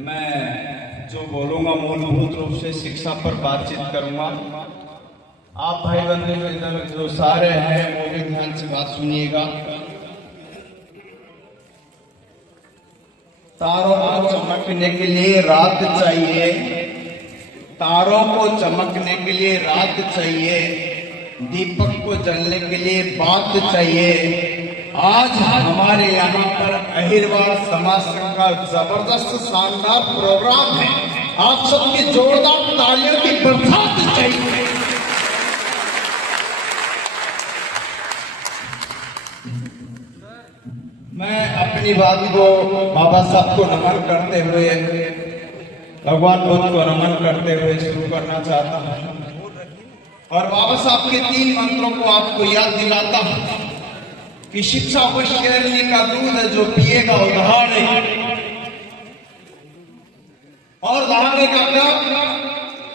मैं जो बोलूंगा मूलभूत रूप से शिक्षा पर बातचीत करूंगा। आप भाई बंधु इधर जो सारे हैं वो भी ध्यान से बात सुनिएगा। तारों को चमकने के लिए रात चाहिए, तारों को चमकने के लिए रात चाहिए, दीपक को जलने के लिए बात चाहिए। आज हमारे यहाँ पर अहिरवार समाज संघ का जबरदस्त शानदार प्रोग्राम है। आप सबकी जोरदार तालियों की बरसात चाहिए। मैं अपनी बात को बाबा साहब को नमन करते हुए, भगवान बुद्ध को नमन करते हुए शुरू करना चाहता हूँ और बाबा साहब के 3 मंत्रों को आपको याद दिलाता हूँ कि शिक्षा वो शेरनी का दूध है जो पिएगा वो दहाड़ेगा। और दहाड़ेगा क्या?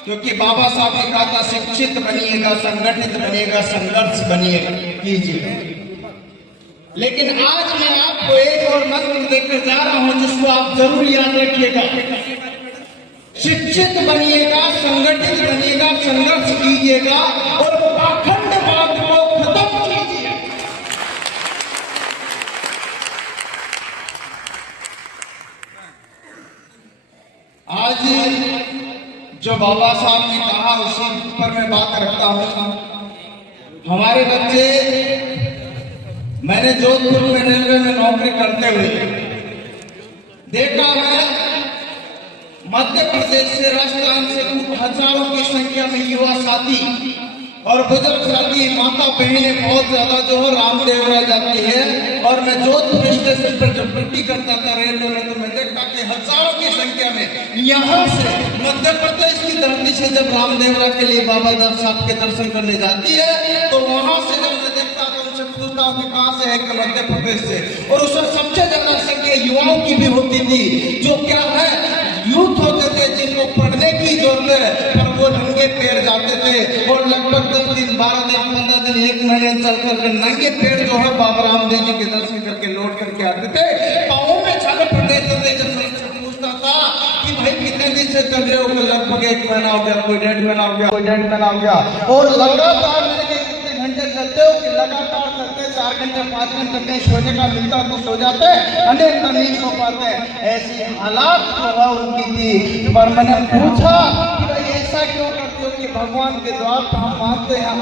क्योंकि बाबा साहब ने कहा था शिक्षित बनिएगा, संगठित बनिएगा, संघर्ष बनिएगा कीजिएगा। लेकिन आज मैं आपको एक और मंत्र देकर जा रहा हूं जिसको आप जरूर याद रखिएगा। शिक्षित बनिएगा, संगठित बनिएगा, संघर्ष कीजिएगा और पाखंडवाद को खत्म कीजिए। आज जो बाबा साहब ने कहा उसी पर मैं बात रखता हूं। हमारे बच्चे, मैंने जोधपुर में रेलवे में नौकरी करते हुए देखा है, मध्य प्रदेश से, राजस्थान से हजारों की संख्या में युवा साथी और बुजुर्ग साथी, माता बहनें बहुत ज्यादा जो है रामदेव रह जाती है। और मैं जोधपुर स्टेशन पर जब ड्यूटी करता था रेलवे में तो मैं देखता कि हजारों की संख्या में यहाँ से मध्य प्रदेश की धरती से जब रामदेवरा के लिए बाबा साहब के दर्शन करने जाती है तो वहां से जब मैं देखता था उनसे पूछता कि कहाँ से है, कि मध्य प्रदेश से। और उसमें सबसे ज्यादा संख्या युवाओं की भी होती थी जो क्या है यूथ होते थे, जिनको पढ़ने की जरूरत है पर वो नंगे पैर जाते थे और लगभग 10 दिन, 12 दिन, 15 दिन, 1 महीने चल कर नंगे पैर जो है बाबा रामदेव जी के दर्शन करके लौट करके आते थे। पाँव में छाले पड़ते थे। जब मैं पूछता था कि भाई कितने दिन से चल रहे हो, लगभग 1 महीना हो गया, कोई 1.5 महीना हो गया, कोई 1.5 महीना हो गया। और लगातार कितने घंटे चलते हो कि लगातार चलते 4 घंटे 5 घंटे कहीं सोने का मिलता तो सो जाते, अनेक तो नहीं सो पाते। ऐसी हालात जो है उनकी थी। पर मैंने पूछा कि भाई ऐसा क्यों करते हो? कि भगवान के द्वार पर हम मानते हैं,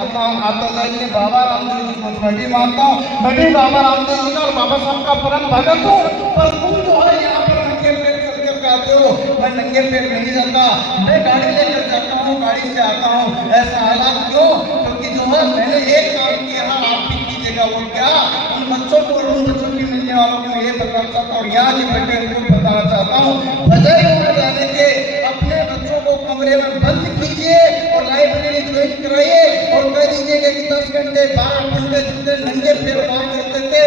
आता जाइए बाबा रामदेव जी को मैं भी मानता हूँ, मैं भी बाबा रामदेव जी का और बाबा साहब का परम भगत हूँ। पर तुम जो है यहाँ पर नंगे पैर चल कर आते हो, मैं नंगे पैर नहीं जाता, मैं गाड़ी लेकर जाता हूँ, गाड़ी से आता हूँ। ऐसा हालात क्यों? क्योंकि जो है मैंने एक काम किया, आप भी कीजिएगा। वो क्या? उन बच्चों को, उन बच्चों की मिलने वालों को ये बताना चाहता हूँ, यहाँ के बेटे उनको बताना चाहता हूँ, बजाय उम्र जाने के अपने बच्चों को कमरे में बंद कीजिए और लाइब्रेरी ज्वाइन कराइए और कह दीजिएगा कि 10 घंटे 12 घंटे जितने नंगे पैर बात करते थे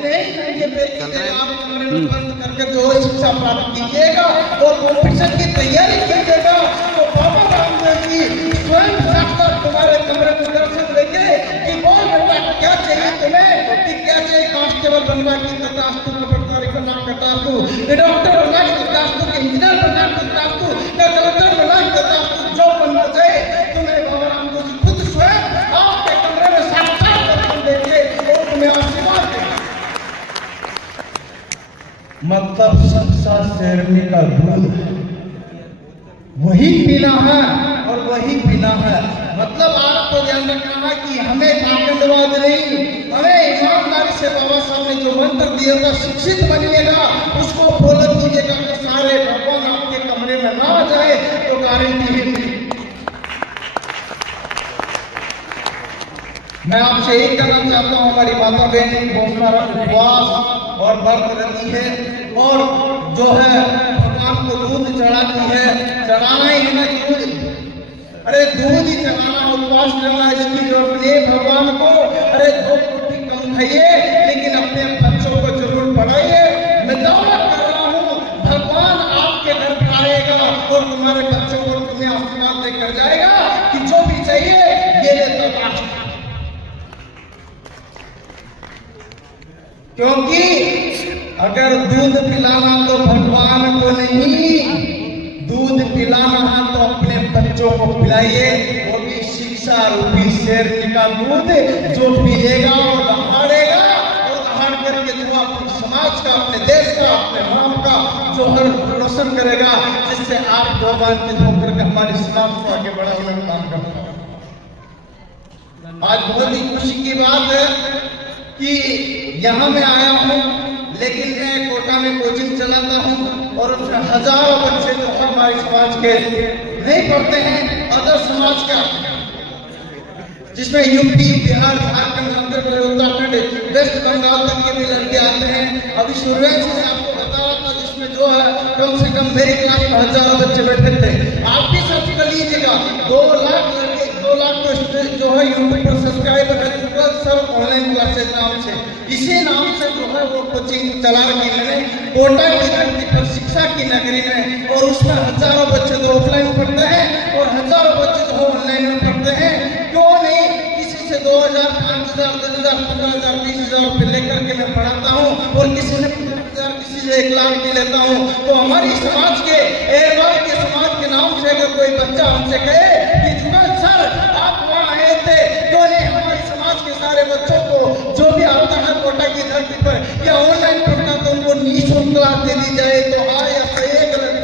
नहीं नंगे पैर कीजिएगा, आप कमरे में बंद करके जो शिक्षा प्राप्त कीजिएगा और कॉम्पिटिशन की तैयारी कीजिएगा। तो बाबा रामदेव जी स्वयं साक्षात तुम्हारे कमरे में दर्शन देंगे कि बोल बेटा क्या चाहिए तुम्हें, कि क्या चाहिए? कांस्टेबल बनना की तथास्तु, पटवारी बनना तथास्तु, डॉक्टर बनना की तथास्तु, इंजीनियर बनना की तथास्तु, कलेक्टर बनना की तथास्तु, जो बनना चाहिए तुम्हें बाबा रामदेव जी खुद स्वयं आपके कमरे में साक्षात दर्शन देंगे और तुम्हें आशीर्वाद देंगे। मतलब शिक्षा शेरनी का दूध वही पीना है और वही पीना है। मतलब आपको ध्यान रखना है कि हमें पाखंडवाद नहीं, हमें ईमानदारी से बाबा साहब ने जो मंत्र दिया था शिक्षित बनिएगा उसको फॉलो कीजिएगा। कि सारे भगवान आपके कमरे में ना आ जाए तो गारंटी है। मैं आपसे यही कहना चाहता हूँ, हमारी माता बहन बहुत सारा उपवास और व्रत रहती है और जो है भगवान को दूध चढ़ाती है। चढ़ाना ही है ना दूध, अरे दूध ही चढ़ाना, उपवास करना इसकी जरूरत नहीं भगवान को। अरे 2 रोटी कम खाइए लेकिन अपने बच्चों को जरूर पढ़ाइए। मैं दावा कर रहा हूँ भगवान आपके घर पर आएगा और तुम्हारे बच्चों को तुम्हें आशीर्वाद देकर जाएगा कि जो भी चाहिए ये ले तो। क्योंकि अगर दूध पिलाना तो भगवान को नहीं बच्चों को पिलाइए, वो भी शिक्षा रूपी शेर का दूध जो पिएगा और दहाड़ेगा, और दहाड़ करके जो अपने समाज का, अपने देश का, अपने नाम का जो हर रोशन करेगा, जिससे आप गौरवान्वित होकर के हमारे इस्लाम को आगे बढ़ाने में काम करते हैं। आज बहुत ही खुशी की बात है कि यहाँ मैं आया हूँ, लेकिन मैं कोटा में कोचिंग चलाता हूँ और उसमें हजारों बच्चे जो हमारे समाज के नहीं पढ़ते हैं, अदर समाज का, जिसमें यूपी, बिहार, झारखंड, आंध्र प्रदेश, उत्तराखंड, वेस्ट बंगाल तक के भी लड़के आते हैं। अभी शुरुआत से आपको बता रहा था, जिसमें जो है कम से कम मेरी क्लास में हजारों बच्चे बैठे थे। आप भी सर्च कर लीजिएगा, 2 लाख लड़के, 2 लाख जो है यूट्यूब पर सब्सक्राइबर है सर ऑनलाइन क्लासेस नाम से, इसी नाम से जो है वो कोचिंग चला रही मैंने कोटा की धरती पर, शिक्षा की नगरी में, और उसमें हजारों बच्चे जो ऑफलाइन पढ़ते हैं और हजारों बच्चे जो ऑनलाइन में पढ़ते हैं। क्यों नहीं, किसी से 2000, 5000, 10,000, 15,000, 20,000 रुपये लेकर के मैं पढ़ाता हूँ, और किसी ने 50,000, किसी से 1 लाख भी लेता हूँ। तो हमारी समाज के, एरवाल के समाज के नाम से अगर कोई बच्चा हमसे कहे कि जुगल सर आप वहाँ आए थे, क्यों नहीं हमारे समाज के सारे बच्चों को जो भी आता है कोटा की धरती पर या ऑनलाइन पढ़ना, तो उनको निःशुल्क क्लास दे दी जाए, तो हाँ या सही है गलत?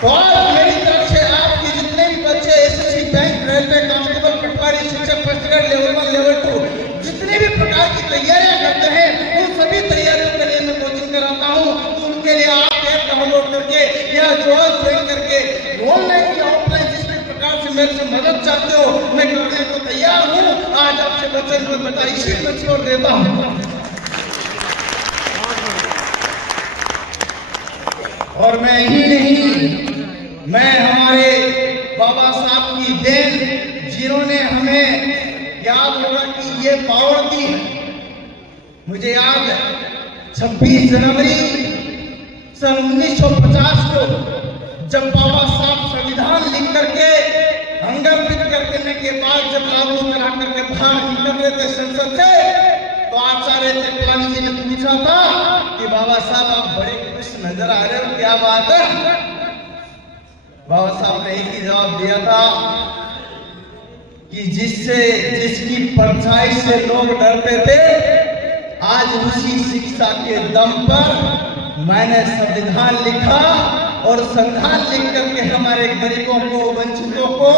तो आज मेरी तरफ से आपके जितने भी बच्चे एसएससी, बैंक, रेलवे, कांस्टेबल, पटवारी, शिक्षक, फर्स्ट ग्रेड, लेवल 1, लेवल 2, जितने भी प्रकार की तैयारियां करते हैं, उन सभी तैयारियों के लिए मैं कोचिंग कराता हूँ। तो उनके लिए आप ऐप डाउनलोड करके या ज्वाइन करके ऑनलाइन या ऑफलाइन जिस भी प्रकार से मेरे से मदद चाहते हो, मैं करने को तैयार हूँ। आज आपसे बच्चे को बता इसी में छोड़ देता हूँ। और मैं ही नहीं, मैं हमारे बाबा साहब की देन, जिन्होंने हमें याद होगा कि ये पावर दी है। मुझे याद है 26 जनवरी सन 1950 को जब बाबा साहब संविधान लिख करके अंगीकृत करने के बाद जब लागू करा करके बाहर निकल रहे थे संसद से, तो आचार्य त्रिपाठी जी ने पूछा था कि बाबा साहब आप बड़े खुश नजर आ रहे हो, क्या बात है? बाबा साहब ने एक ही जवाब दिया था कि जिसकी परछाई से लोग डरते थे, आज उसी शिक्षा के दम पर मैंने संविधान लिखा, और संविधान लिख करके हमारे गरीबों को, वंचितों को,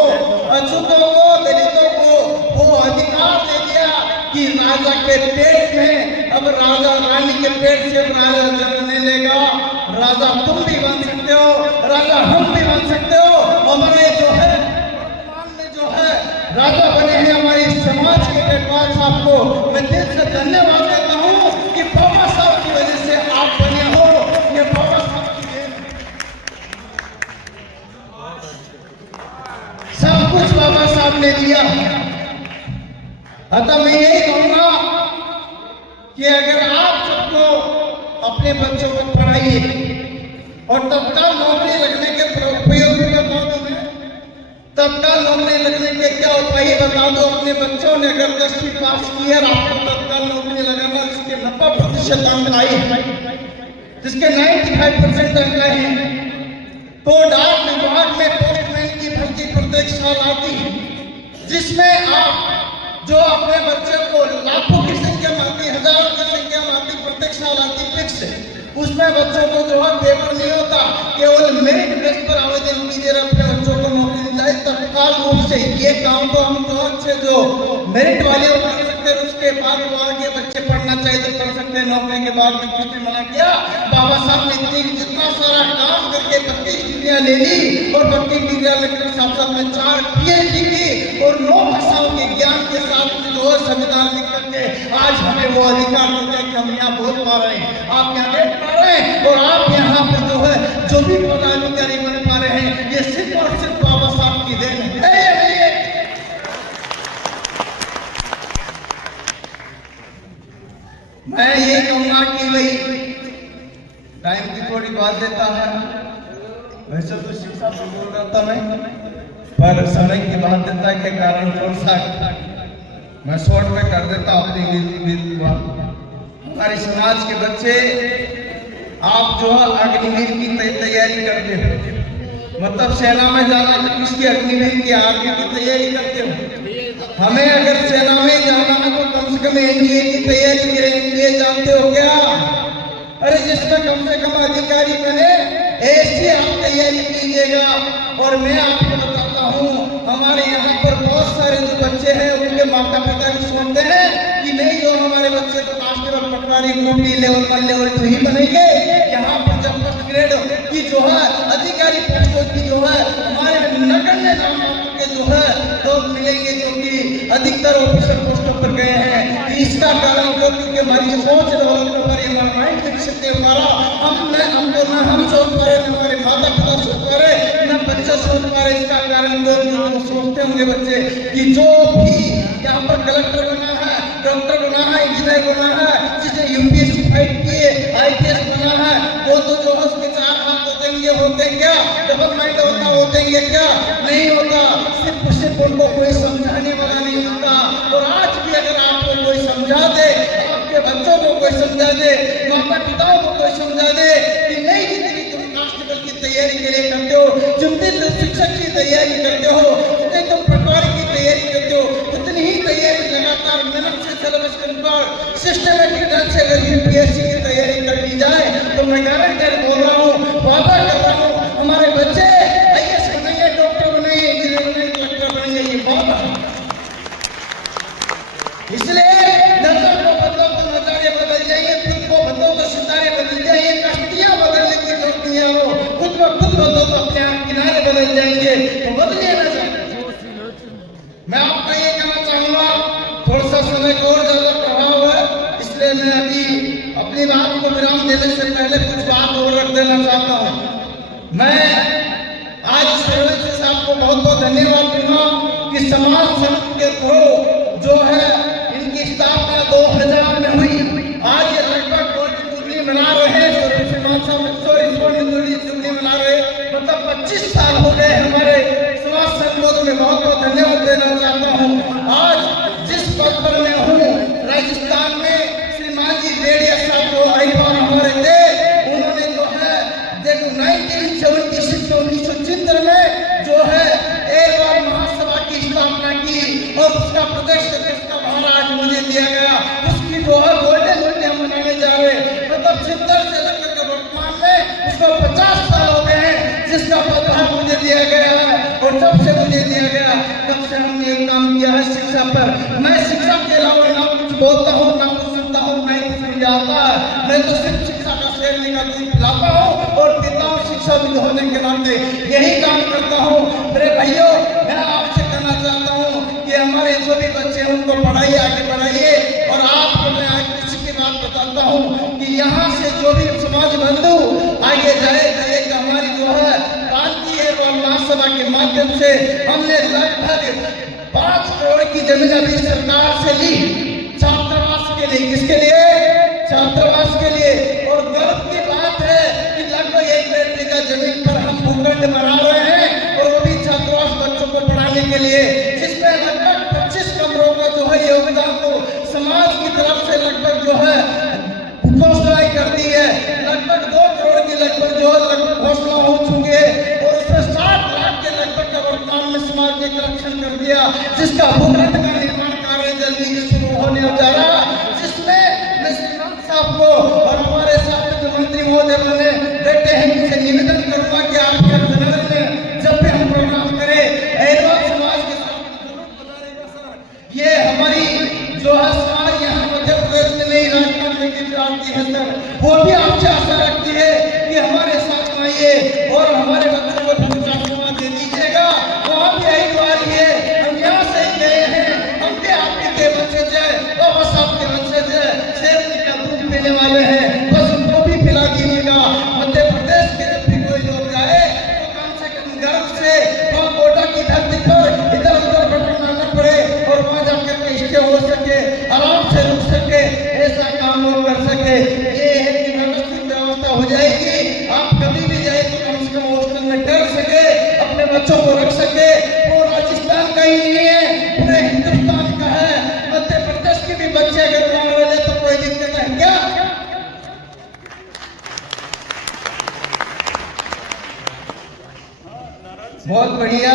अछूतों को, दलितों को वो अधिकार दे दिया कि राजा के पेट में, अब राजा रानी के पेट से राजा जन्म नहीं लेगा। राजा तुम भी बन सकते हो, राजा हम भी बन सकते हो। हमारे जो है वर्तमान में जो है राजा बने हैं हमारे समाज के टेकवाल साहब को मैं दिल से धन्यवाद देता हूँ कि बाबा साहब की वजह से आप बने हो। ये बाबा साहब की देन, सब कुछ बाबा साहब ने दिया। अतः मैं यही कहूंगा कि अगर आप सबको अपने बच्चों को पढ़ाइए और तत्काल नौकरी लगने के उपयोग बता दो, तत्काल नौकरी लगने के क्या उपाय बता दो। अपने बच्चों ने अगर 10वीं पास की है, आपको तत्काल नौकरी लगाना, जिसके 90% अंक आए हैं, जिसके 95% अंक आए हैं, तो डाक विभाग में पोस्टमैन की भर्ती प्रत्येक साल आती है, जिसमें आप जो अपने बच्चे को लाखों की संख्या में आती, हजारों की संख्या में आती, प्रत्येक साल आती फिक्स है, उसमें बच्चों को जो है पेपर नहीं होता, केवल मेरिट बेस पर आवेदन कीजिए, अपने बच्चों को नौकरी दी जाए तत्काल रूप से। ये काम तो हम तो अच्छे जो मेरिट वाले हो कर सकते हैं, उसके बाद वो आगे बच्चे पढ़ना चाहिए तो पढ़ सकते हैं, नौकरी के बाद में किसने मना किया? बाबा साहब ने जितना सारा काम करके 32 डिग्रियां ले ली, और 32 डिग्रियां लेकर साथ साथ में 4 PhD की, और 9 भाषाओं के ज्ञान के साथ जो संविधान लिख करके आज हमें वो अधिकार मिलता है कि हम यहाँ बोल पा रहे हैं, आप यहाँ बैठ पा रहे हैं, और आप यहाँ पे जो है जो भी पदाधिकारी बन पा रहे हैं, ये सिर्फ और सिर्फ बाबा साहब की देन है। मैं ये कहूंगा कि भाई टाइम की थोड़ी बात देता है, वैसे तो शिक्षा पर बोल रहा था मैं, पर समय की बात देता के कारण थोड़ा सा मैं शॉर्ट में कर देता अपनी हमारे समाज के बच्चे, आप जो है अग्निवीर की तैयारी करते हो, मतलब सेना में जाना तो किसकी अग्निवीर की आर्मी की तैयारी करते हो। हमें अगर सेना में जाना है तो कम से कम एनडीए की तैयारी करें। एनडीए जानते हो क्या? अरे जिसमें कम से कम अधिकारी बने ऐसी आप तैयारी कीजिएगा। और मैं आपको बताता हूँ, हमारे यहाँ पर बहुत सारे जो बच्चे हैं उनके माता पिता भी सोचते हैं कि नहीं, जो हमारे बच्चे को कांस्टेबल पटवारी ग्रुप डी लेवल 1 लेवल 2 ही बनेंगे। यहाँ पर जब फर्स्ट ग्रेड की जो है अधिकारी पोस्टों की जो है हमारे नगण्य नाम के जो है लोग मिलेंगे जो कि अधिकतर ऑफिसर पोस्टों पर गए हैं। इसका कारण क्योंकि हमारी सोच डेवलप हमारी माइंड विकसित नहीं हो पा रहा। हमको ना हम सोच पा रहे, न हमारे माता पिता सोच पा रहे, न बच्चे सोच पा रहे। इसका कारण लोग सोचते होंगे बच्चे कि जो भी यहाँ पर कलेक्टर बना है, डॉक्टर बना है, इंजीनियर बना है, जिसने यूपीएससी फाइट किए, आईपीएस बना है, वो तो जो है उसके 4 हाथ होते क्या? डबल माइंड होते क्या? नहीं होता। सिर्फ उनको कोई समझाने वाला नहीं होता। और आज भी अगर आपको कोई समझा दे, आपके बच्चों को कोई समझा दे, माता पिताओं को कोई समझा दे कि नहीं, जितनी तुम कांस्टेबल की तैयारी के लिए करते हो, जितनी तुम शिक्षक की तैयारी करते हो, जितनी तुम पटवारी की तैयारी करते हो, उतनी ही तैयारी लगातार मेहनत से सिलेबस के अनुसार सिस्टमेटिक ढंग से अगर यूपीएससी की तैयारी कर ली जाए तो मैं गारंटी बोल रहा हूँ, वादा कर रहा हूँ, हमारे बच्चे आईएएस बनेंगे, डॉक्टर बनेंगे, इंजीनियर बनेंगे, कलेक्टर बनेंगे। ये वादा। इसलिए नजर को बदलो तो नजारे बदल जाएंगे, खुद को बदलो तो सितारे बदल जाएंगे, कश्तियां बदलने की जरूरत नहीं है। वो खुद ब खुद बदलो तो अपने आप किनारे बदल जाएंगे। तो बदलिए नजर। मैं आपको ये कहना चाहूंगा, थोड़ा सा समय को और ज्यादा प्रभाव है, इसलिए मैं अभी अपनी बात को विराम देने से पहले कुछ बात और रख देना चाहता हूँ। मैं आज सर्वेश साहब को बहुत बहुत धन्यवाद दूंगा कि समाज समिति के थ्रू जो है इनकी स्थापना 2000 में हुई। आज ये लगभग गोल्डन जुबली मना रहे हैं, जुबली मना रहे, मतलब 25 साल हो गए हमारे समाज संबोधन में। बहुत बहुत धन्यवाद देना चाहता हूँ। आज जिस पद पर मैं हूँ राजस्थान में, श्रीमान जी बेड़िया साहब जो आईवान हमारे थे, उन्होंने जो है देखो 1976 से 1976 में जो है एक बार महासभा की स्थापना की और उसका प्रदेश अध्यक्ष का भार आज मुझे दिया गया। उसकी जो है गोल्डन जुबली हम मनाने जा रहे हैं। मतलब 70 से लेकर के वर्तमान में उसको 50 साल हो गए हैं जिसका पदभार मुझे दिया गया है। और जब से मुझे दिया गया तब से हमने एक काम किया है शिक्षा पर। मैं शिक्षा के अलावा ना कुछ बोलता हूँ, ना कुछ सुनता हूँ, ना कुछ समझाता है। मैं तो सिर्फ शिक्षा का शेरने का दूध पिलाता हूँ और पिता हूँ शिक्षा भी होने के नाते यही काम करता हूँ। मेरे भाइयों, मैं आपसे कहना चाहता हूँ कि हमारे जो भी बच्चे हैं उनको पढ़ाइए, आगे बढ़ाइए। और आपको मैं आज किसी की बात बताता हूँ कि यहाँ से जो भी समाज बंधु आगे जाए हमारी जो है क्रांति एवं महासभा के माध्यम से हमने लगभग 5 करोड़ की जमीन अभी सरकार से ली छात्रावास के लिए। किसके लिए? छात्रावास के लिए। और गर्व की बात है कि लगभग 1 बीघा जमीन पर हम भूखंड बना रहे हैं और वो भी छात्रावास बच्चों को पढ़ाने के लिए, जिसमें लगभग 25 कमरों का जो है योगदान को समाज की तरफ से लगभग जो है घोषणा कर दी है। लगभग 2 करोड़ की लगभग जो है घोषणा हो चुकी है और उसमें 60 लाख के लगभग का वर्तमान में समाज ने कलेक्शन कर दिया, जिसका भूखंड का निर्माण कार्य जल्दी शुरू होने जा रहा, जिसमें मैं श्रीमान साहब को और हमारे साथ जो मंत्री महोदय बने बैठे हैं उनसे निवेदन करूंगा कि आपके नगर में जब भी हम प्रोग्राम करें एहलवाल समाज के साथ जरूर बताइएगा सर। ये हमारी जो है समाज यहाँ मध्य प्रदेश में नहीं, राजस्थान में की क्रांति है सर, वो भी आपसे आशा रखती है कि हमारे साथ आइए और हमारे बच्चों को पूरा सम्मान दे दीजिएगा। वहाँ भी यही बात है, हम यहाँ से ही गए हैं, हम भी आपके बच्चे थे, बाबा साहब के बच्चे थे, शेर का दूध पीने वाले हैं, बस उनको भी पिला दीजिएगा। बहुत बढ़िया।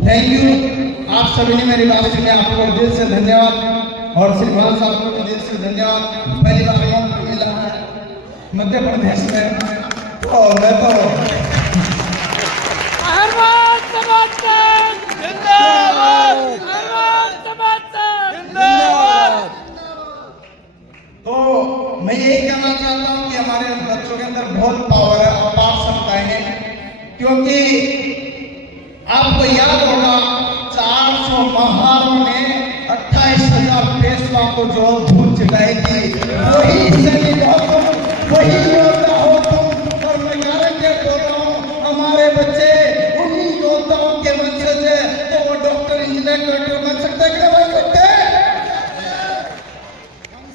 थैंक यू, आप सभी ने मेरी बात सुनी, आपको दिल से धन्यवाद। और श्रीमान साहब को भी दिल से धन्यवाद। पहली बार मौका मिला है मध्य प्रदेश में, और मैं तो मैं यही कहना चाहता हूँ कि हमारे बच्चों के अंदर बहुत पावर है, अपार क्षमताएं हैं। क्योंकि आपको याद होगा 400 महारों ने 28,000 पेशवा को जो धूल चटाई थी, वही सैनिक हो तुम, वही योद्धा हो तुम। और मैं गारंटी बोल रहा हूँ, हमारे बच्चे उन्हीं योद्धाओं के वंशज है, तो वो डॉक्टर, इंजीनियर, कलेक्टर बन सकते हैं कि नहीं बन सकते?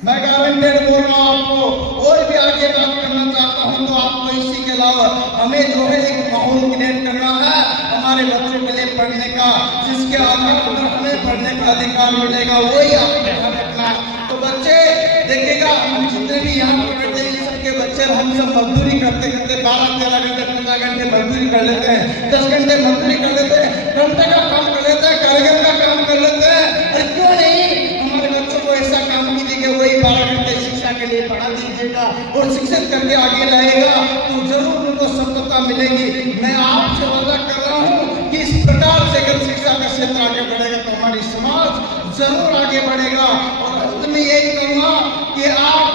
मैं गारंटेड बोल रहा हूँ आपको। और भी आगे बात करना चाहता हूँ, तो आपको इसी के अलावा हमें जो है एक माहौल क्रिएट करना है हमारे बच्चों के लिए पढ़ने का, जिसके आधार पर हमें पढ़ने का अधिकार मिलेगा, वही आपने ध्यान रखना है। तो बच्चे देखिएगा, हम जितने भी यहाँ पर बैठे हैं, सबके बच्चे हम सब मजदूरी करते करते 12-13 घंटे 15 घंटे मजदूरी कर लेते हैं, 10 घंटे मजदूरी कर लेते हैं, घंटे का काम कर लेते हैं, कारीगर का काम कर लेते हैं। क्यों नहीं हमारे बच्चों को ऐसा काम कीजिएगा, वही 12 घंटे शिक्षा के लिए पढ़ा दीजिएगा और शिक्षित करके आगे रहेगा, तो जरूर उनको सफलता मिलेगी। मैं आपसे वादा कर रहा हूँ कि इस प्रकार से अगर शिक्षा का क्षेत्र आगे बढ़ेगा तो हमारी समाज जरूर आगे बढ़ेगा। और अंत में यही कहूँगा कि आप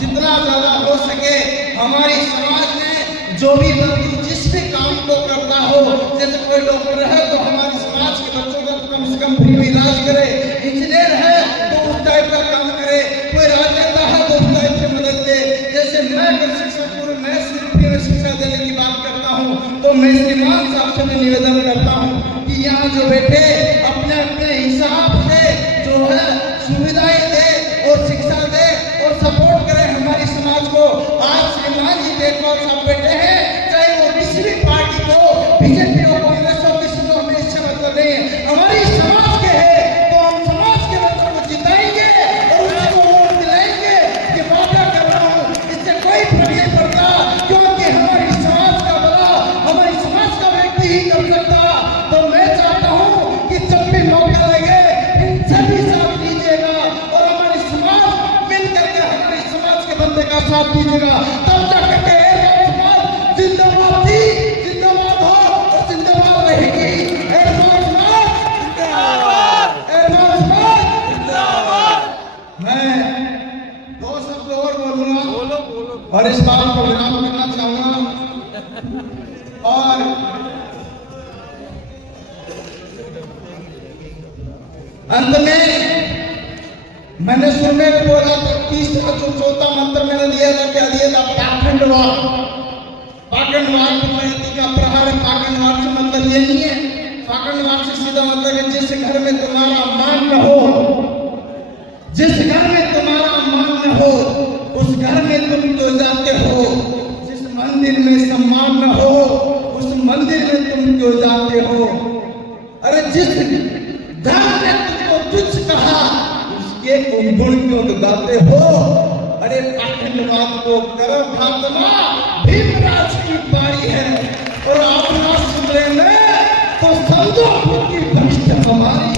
जितना ज्यादा हो सके हमारी समाज में जो भी व्यक्ति जिस भी काम को करता हो, जैसे कोई डॉक्टर है तो हमारी समाज के बच्चों का कम से कम फ्री में इलाज करे, इंजीनियर है तो उस टाइप का काम करे, कोई राजनेता है तो उस टाइप से मदद दे। जैसे मैं अगर शिक्षा पूर्व मैं सिर्फ फ्री में शिक्षा देने की बात करता हूँ, तो मैं श्रीमान साहब से भी निवेदन करता हूँ कि यहाँ जो बैठे अपने अपने हिसाब से जो है सुविधाएं दे और शिक्षा दे और सपोर्ट करे हमारी समाज को। आज श्रीमान जी देखभाल साहब बैठे हैं, चाहे वो किसी भी पार्टी को, बीजेपी हो, कांग्रेस हो, किसी को हमें इससे मतलब नहीं है, हमारी समाज के है, तो हम समाज के बच्चों को जिताएंगे और उसको वोट दिलाएंगे। ये वादा कर रहा हूँ, इससे कोई फर्क नहीं पड़ता, क्योंकि हमारी समाज का भला हमारी समाज का व्यक्ति ही कर सकता। तो मैं चाहता हूँ कि जब भी मौका लगे इन सभी साथ दीजिएगा और हमारी समाज मिल करके हमारी समाज के बंदे का साथ दीजिएगा, तब तक समाज जिंदाबाद थी, जिंदाबाद हो और जिंदाबाद रहेगी। मैं 2 शब्द और बोलूंगा और इस बात को विराम करना चाहूंगा। और अंत में मैंने सुनने में बोला था, तीसरा जो चौथा मंत्र मैंने दिया था, क्या दिया था? पाखंडवाद। पाखंडवाद का प्रहार है। पाखंडवाद से मतलब ये नहीं है, पाखंडवाद से सीधा मतलब है जिस घर में तुम्हारा मान न हो, जिस घर में तुम्हारा मान न हो उस घर में तुम क्यों जाते हो, जिस मंदिर में सम्मान न हो उस मंदिर में तुम क्यों जाते हो, अरे जिस धर्म ने तुमको तुच्छ कहा उसके गुण क्यों गाते हो। अरे पाखंडवाद को करो खात्मा, भीमराज की बारी है और आप ना सुन रहे तो समझो कि भविष्य हमारी।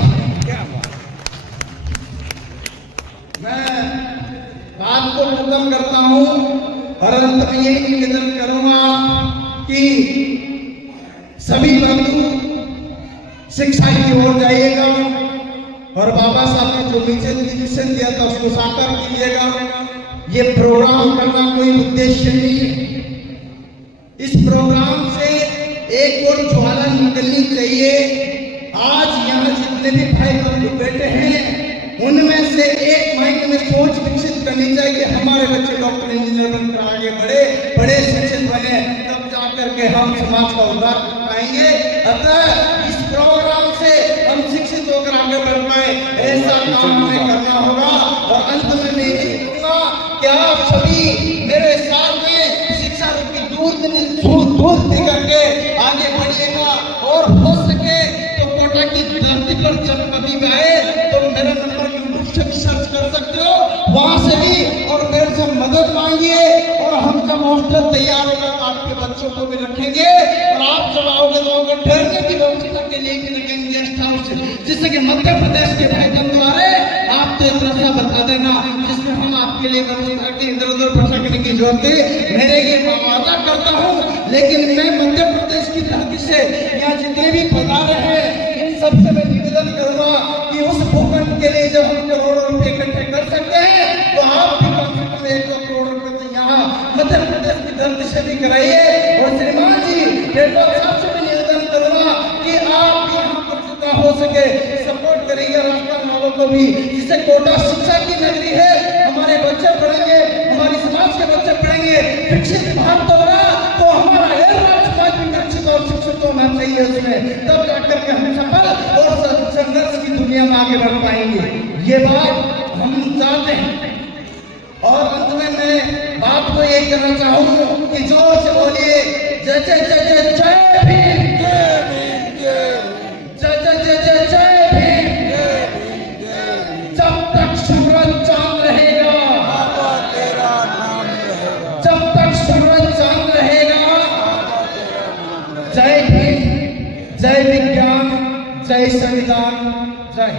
मैं बात को खत्म करता हूं और अंत में यही निवेदन करूंगा कि सभी बंधु शिक्षा की ओर जाइएगा और बाबा साहब ने जो मिशन दिया था उसको साकार कीजिएगा। ये प्रोग्राम करना कोई उद्देश्य नहीं है, इस प्रोग्राम से एक और ज्वाला निकलनी चाहिए। आज यहाँ जितने भी भाई बंधु बैठे हैं उनमें से एक माइंड में सोच विकसित करनी चाहिए कि हमारे बच्चे डॉक्टर, इंजीनियर बनकर आगे बढ़े, बड़े शिक्षित बने, तब जाकर के हम समाज का उद्धार कर पाएंगे। अतः इस प्रोग्राम से हम शिक्षित होकर आगे बढ़ पाए, ऐसा काम हमें करना होगा। और अंत में मैं यही कहूँगा कि आप सभी मेरे साथ में शिक्षा रूपी दूध दे करके आगे बढ़िएगा और हो सके तो कोटा की धरती पर जब कभी भी आए तो मेरा नंबर यूट्यूब से भी सर्च कर सकते हो, वहां से भी, और मेरे से मदद मांगिए। और हम जब हॉस्टल तैयार होगा तो आपके बच्चों को भी रखेंगे, और आप जब आओगे तो ठहरने की व्यवस्था के लिए भी रखेंगे गेस्ट हाउस, जिससे कि मध्य प्रदेश के भाई बंधु आ रहे, आप तो इतना सा बता देना जिसमें हम आपके लिए व्यवस्था के इधर उधर भटकने की जरूरत है। मेरे ये वादा करता हूँ, लेकिन मैं मध्य प्रदेश की धरती से यहाँ जितने भी पधारे हैं इन सबसे मैं निवेदन करूंगा कि उस भूखंड के लिए जब हम करोड़ों रुपए इकट्ठे कर सकते हैं तो आप भी कम से कम 1-2 करोड़ रुपए तो यहाँ मध्य प्रदेश की धरती से भी कराइए। और श्रीमान जी रेडवाल साहब से भी निवेदन करूंगा कि आप भी यहाँ पर जितना हो सके सपोर्ट करेंगे राजस्थान वालों को भी, जिससे कोटा शिक्षा की नगरी है, हमारे बच्चे पढ़ेंगे, हमारी समाज के बच्चे पढ़ेंगे, शिक्षित भारत होगा तो हमारा समाज भी शिक्षित और शिक्षित होना चाहिए उसमें, तब जाकर के हम सफल और संघर्ष की दुनिया में आगे बढ़ पाएंगे। ये बात हम चाहते हैं। और अंत में मैं बात को ये कहना चाहूंगा कि जोर से बोलिए जय जय जय जय जय भीम, जय जय जय जय जय भीम। जब तक सूरज चांद रहेगा, जब तक सूरज चांद रहेगा, जय भीम, जय विज्ञान, जय संविधान, जय